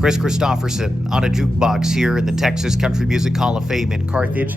Kris Kristofferson on a jukebox here in the Texas Country Music Hall of Fame in Carthage.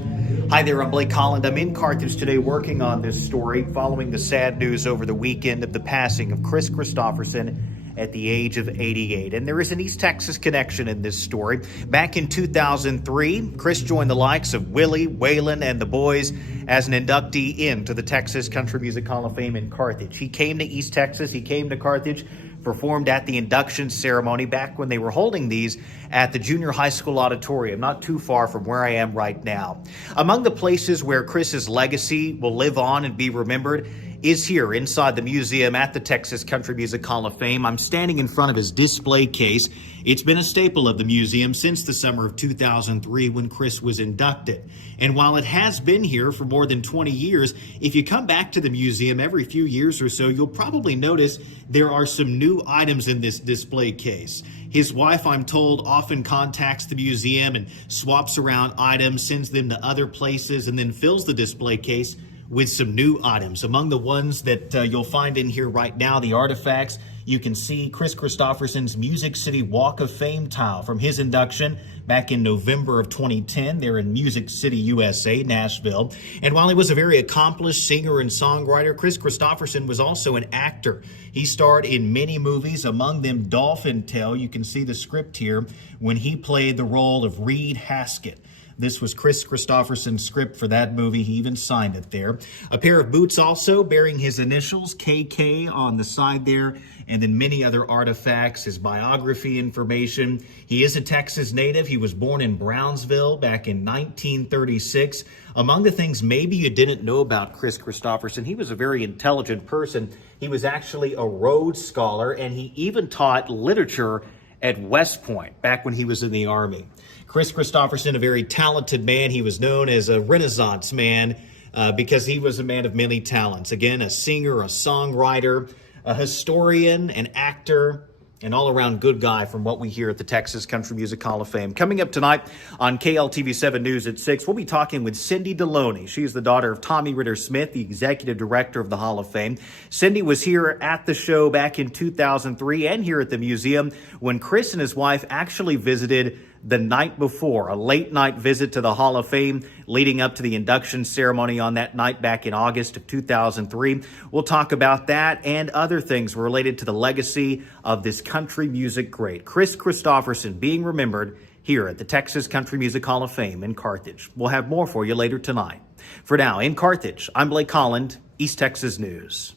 Hi there, I'm Blake Holland. I'm in Carthage today working on this story following the sad news over the weekend of the passing of Kris Kristofferson at the age of 88. And there is an East Texas connection in this story. Back in 2003, Kris joined the likes of Willie, Waylon, and the Boys as an inductee into the Texas Country Music Hall of Fame in Carthage. He came to East Texas, he came to Carthage, performed at the induction ceremony back when they were holding these at the junior high school auditorium, not too far from where I am right now. Among the places where Kris's legacy will live on and be remembered is here inside the museum at the Texas Country Music Hall of Fame. I'm standing in front of his display case. It's been a staple of the museum since the summer of 2003 when Kris was inducted. And while it has been here for more than 20 years, if you come back to the museum every few years or so, you'll probably notice there are some new items in this display case. His wife, I'm told, often contacts the museum and swaps around items, sends them to other places, and then fills the display case with some new items. Among the ones that you'll find in here right now, the artifacts, you can see Kris Kristofferson's Music City Walk of Fame tile from his induction back in November of 2010 there in Music City, USA, Nashville. And while he was a very accomplished singer and songwriter, Kris Kristofferson was also an actor. He starred in many movies, among them Dolphin Tale. You can see the script here when he played the role of Reed Haskett. This was Kris Kristofferson's script for that movie. He even signed it there. A pair of boots also bearing his initials, KK, on the side there, and then many other artifacts, his biography information. He is a Texas native. He was born in Brownsville back in 1936. Among the things maybe you didn't know about Kris Kristofferson, he was a very intelligent person. He was actually a Rhodes Scholar, and he even taught literature at West Point back when he was in the Army. Kris Kristofferson, a very talented man. He was known as a Renaissance man because he was a man of many talents. Again, a singer, a songwriter, a historian, an actor, an all-around good guy from what we hear at the Texas Country Music Hall of Fame. Coming up tonight on KLTV 7 News at 6, we'll be talking with Cindy Deloney. She is the daughter of Tommy Ritter Smith, the executive director of the Hall of Fame. Cindy was here at the show back in 2003 and here at the museum when Kris and his wife actually visited the night before, a late night visit to the Hall of Fame leading up to the induction ceremony on that night back in August of 2003. We'll talk about that and other things related to the legacy of this country music great, Kris Kristofferson, being remembered here at the Texas Country Music Hall of Fame in Carthage. We'll have more for you later tonight. For now, in Carthage, I'm Blake Holland, East Texas News.